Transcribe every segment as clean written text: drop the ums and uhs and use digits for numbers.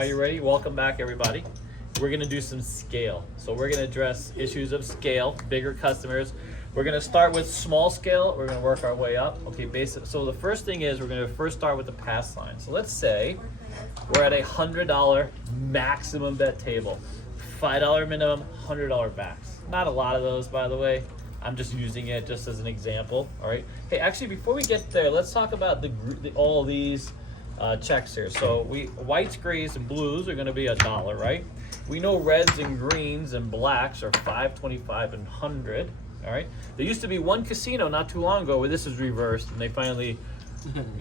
Are you ready? Welcome back, everybody. We're gonna do some scale. So we're gonna address issues of scale, bigger customers. We're gonna start with small scale. We're gonna work our way up. Okay, basic. So the first thing is we're gonna first start with the pass line. So let's say we're at a $100 maximum bet table, $5 minimum, $100 max. Not a lot of those, by the way. I'm just using it just as an example. All right. Hey, actually, before we get there, let's talk about all these checks here. So whites, grays, and blues are going to be $1, right? We know reds and greens and blacks are $5, $25, and $100. All right. There used to be one casino not too long ago where this was reversed, and they finally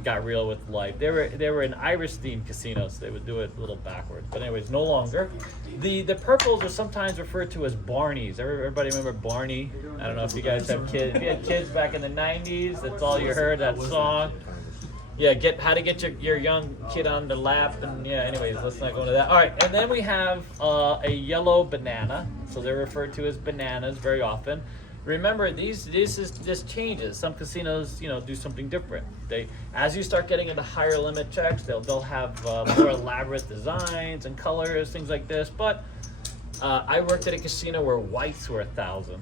got real with life. They were in Irish-themed casinos. They would do it a little backwards. But anyways, no longer. The purples are sometimes referred to as Barneys. Everybody remember Barney? I don't know if you guys have kids. If you had kids back in the 90s, that's all you heard, that song. Yeah, how to get your young kid on the lap. And yeah, anyways, let's not go into that. All right, and then we have a yellow banana. So they're referred to as bananas very often. Remember, this changes. Some casinos, do something different. As you start getting into higher limit checks, they'll have more elaborate designs and colors, things like this. But I worked at a casino where whites were 1,000.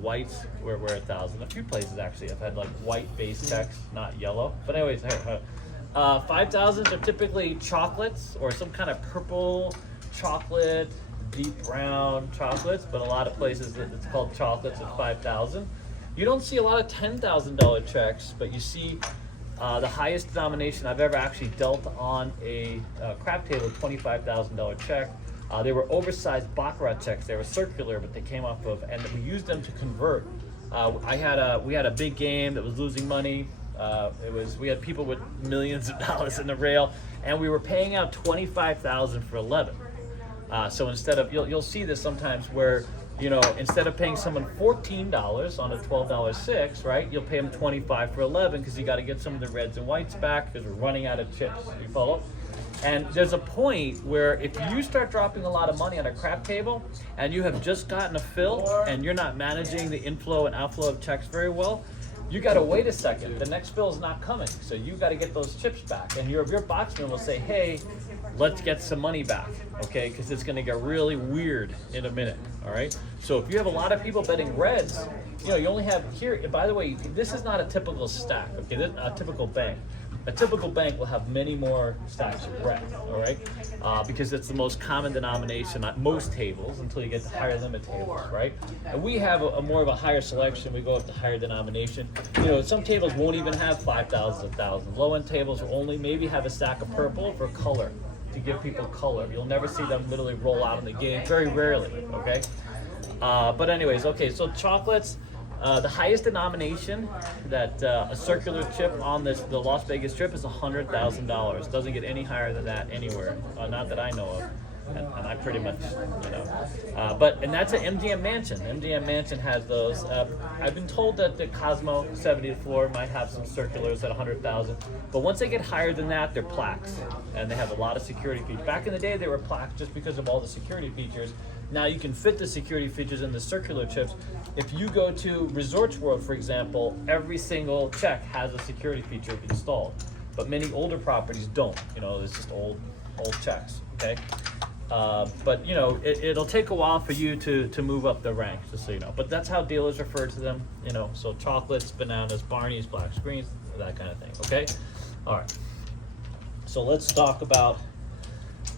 Whites were 1,000. A few places actually have had like white base checks, not yellow. But anyways, 5,000s are typically chocolates or some kind of purple chocolate, deep brown chocolates, but a lot of places it's called chocolates at 5,000. You don't see a lot of $10,000 checks, but you see the highest denomination I've ever actually dealt on a crap table, $25,000 check. They were oversized Baccarat checks. They were circular, but they came off of, and we used them to convert. We had a big game that was losing money. We had people with millions of dollars in the rail, and we were paying out $25,000 for 11. So instead of, you'll see this sometimes where, instead of paying someone $14 on a $12 six, right, you'll pay them $25 for 11 because you got to get some of the reds and whites back because we're running out of chips. You follow? And there's a point where if you start dropping a lot of money on a crap table and you have just gotten a fill and you're not managing the inflow and outflow of checks very well, you got to wait a second. The next fill is not coming. So you got to get those chips back. And your boxman will say, hey, let's get some money back, okay? Because it's going to get really weird in a minute, all right? So if you have a lot of people betting reds, you only have here, by the way, this is not a typical stack, okay? This is a typical bank. A typical bank will have many more stacks of red, all right? Because it's the most common denomination at most tables until you get to higher limit tables, right? And we have a more of a higher selection. We go up to higher denomination. Some tables won't even have 5,000s, 1,000s. Low-end tables will only maybe have a stack of purple for color, to give people color. You'll never see them literally roll out in the game, very rarely, okay? But anyways, okay, so chocolates, the highest denomination that a circular chip on the Las Vegas Strip is $100,000. Doesn't get any higher than that anywhere, not that I know of. And I pretty much, and that's an MGM Mansion. MGM Mansion has those. I've been told that the Cosmo 70th floor might have some circulars at 100,000, but once they get higher than that, they're plaques, and they have a lot of security features. Back in the day, they were plaques just because of all the security features. Now you can fit the security features in the circular chips. If you go to Resorts World, for example, every single check has a security feature installed, but many older properties don't. It's just old checks. Okay. But it'll take a while for you to move up the ranks, just so you know. But that's how dealers refer to them. So chocolates, bananas, Barneys, blacks, greens, that kind of thing. Okay. All right. So let's talk about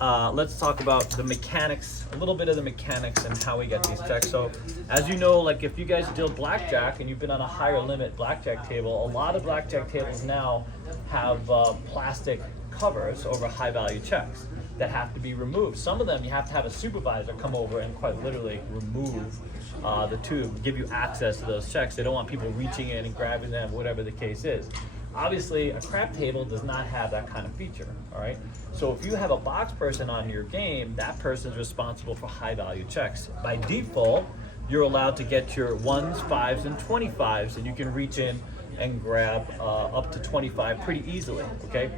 the mechanics, a little bit of the mechanics and how we get these checks. So as you know, like if you guys deal blackjack and you've been on a higher limit blackjack table, a lot of blackjack tables now have plastic covers over high value checks that have to be removed. Some of them you have to have a supervisor come over and quite literally remove the tube, give you access to those checks. They don't want people reaching in and grabbing them, whatever the case is. Obviously, a crap table does not have that kind of feature, all right? So if you have a box person on your game, that person's responsible for high value checks. By default, you're allowed to get your 1s, 5s, and 25s, and you can reach in and grab up to 25 pretty easily, okay?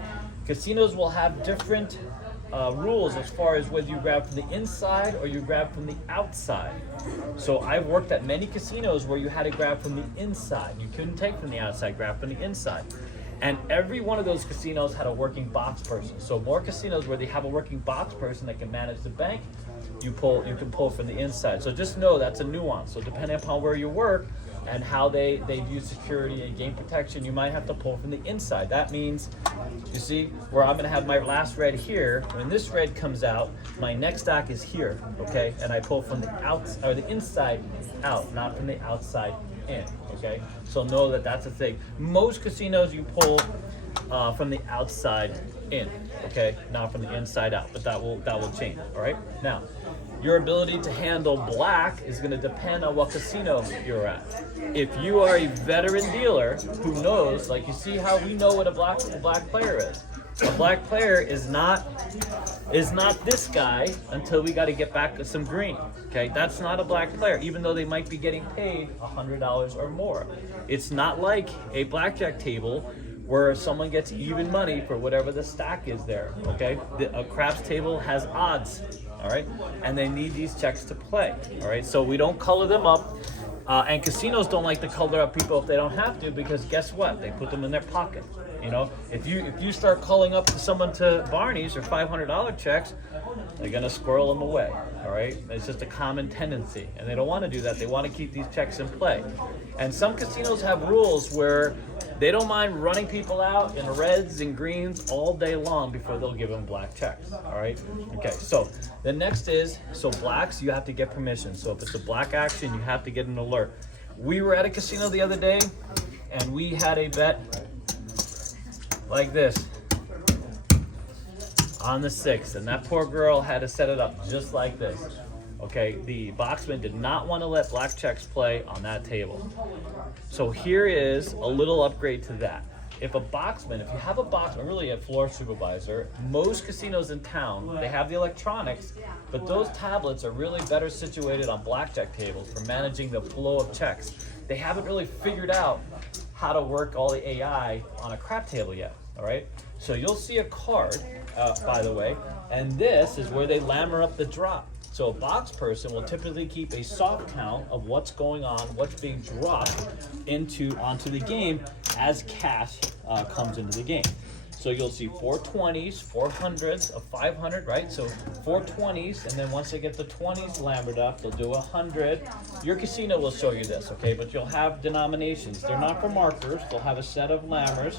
Casinos will have different rules as far as whether you grab from the inside or you grab from the outside. So I've worked at many casinos where you had to grab from the inside. You couldn't take from the outside, grab from the inside. And every one of those casinos had a working box person. So more casinos where they have a working box person that can manage the bank, you can pull from the inside. So just know that's a nuance. So depending upon where you work and how they view security and game protection, you might have to pull from the inside. That means, you see, where I'm gonna have my last red here, when this red comes out, my next stack is here, okay? And I pull from the outside, or the inside out, not from the outside in, okay? So know that that's a thing. Most casinos you pull from the outside in, okay? Not from the inside out, but that will change, all right? Now, your ability to handle black is going to depend on what casino you're at. If you are a veteran dealer who knows, like you see how we know what a black player is. A black player is not this guy until we got to get back to some green. Okay, that's not a black player, even though they might be getting paid $100 or more. It's not like a blackjack table where someone gets even money for whatever the stack is there. Okay, a craps table has odds. All right, and they need these checks to play. All right, so we don't color them up, and casinos don't like to color up people if they don't have to, because guess what? They put them in their pocket. You know, if you start calling up to someone to Barney's or $500 checks, they're gonna squirrel them away. All right, it's just a common tendency, and they don't want to do that. They want to keep these checks in play. And some casinos have rules where they don't mind running people out in reds and greens all day long before they'll give them black checks. All right. Okay. So the next is, so blacks, you have to get permission. So if it's a black action, you have to get an alert. We were at a casino the other day, and we had a bet like this on the 6th, and that poor girl had to set it up just like this. Okay, the boxman did not want to let black checks play on that table. So here is a little upgrade to that. If a boxman, if you have a boxman, really a floor supervisor, most casinos in town, they have the electronics, but those tablets are really better situated on blackjack tables for managing the flow of checks. They haven't really figured out how to work all the AI on a crap table yet, all right? So you'll see a card, by the way, and this is where they lammer up the drop. So a box person will typically keep a soft count of what's going on, what's being dropped onto the game as cash comes into the game. So you'll see 420s, 400s, a 500, right? So 420s, and then once they get the 20s lambered up, they'll do 100. Your casino will show you this, okay? But you'll have denominations. They're not for markers. They'll have a set of lammers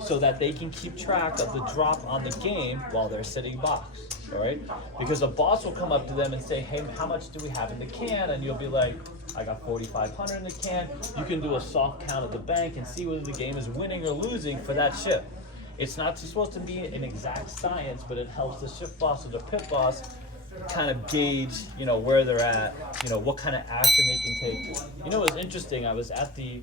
so that they can keep track of the drop on the game while they're sitting box, all right? Because a boss will come up to them and say, hey, how much do we have in the can? And you'll be like, I got 4,500 in the can. You can do a soft count at the bank and see whether the game is winning or losing for that shift. It's not supposed to be an exact science, but it helps the shift boss or the pit boss kind of gauge, you know, where they're at, you know, what kind of action they can take. You know, it was interesting. I was at the